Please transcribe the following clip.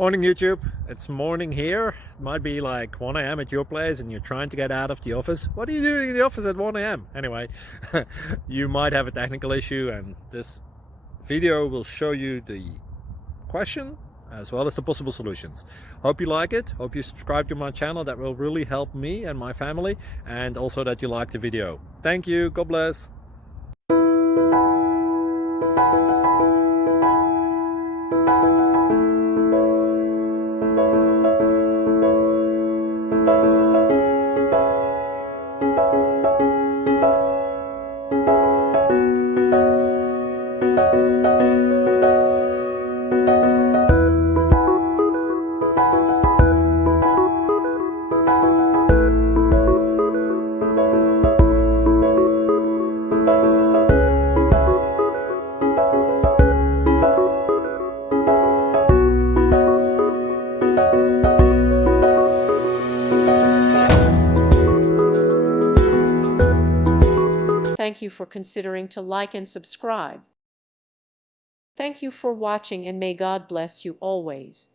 Morning YouTube, it's morning here. It might be like 1 a.m. at your place and you're trying to get out of the office. What are you doing in the office at 1 a.m.? Anyway, you might have a technical issue and this video will show you the question as well as the possible solutions. Hope you like it, hope you subscribe to my channel. That will really help me and my family, and also that you like the video. Thank you, God bless. Thank you for considering to like and subscribe. Thank you for watching, and may God bless you always.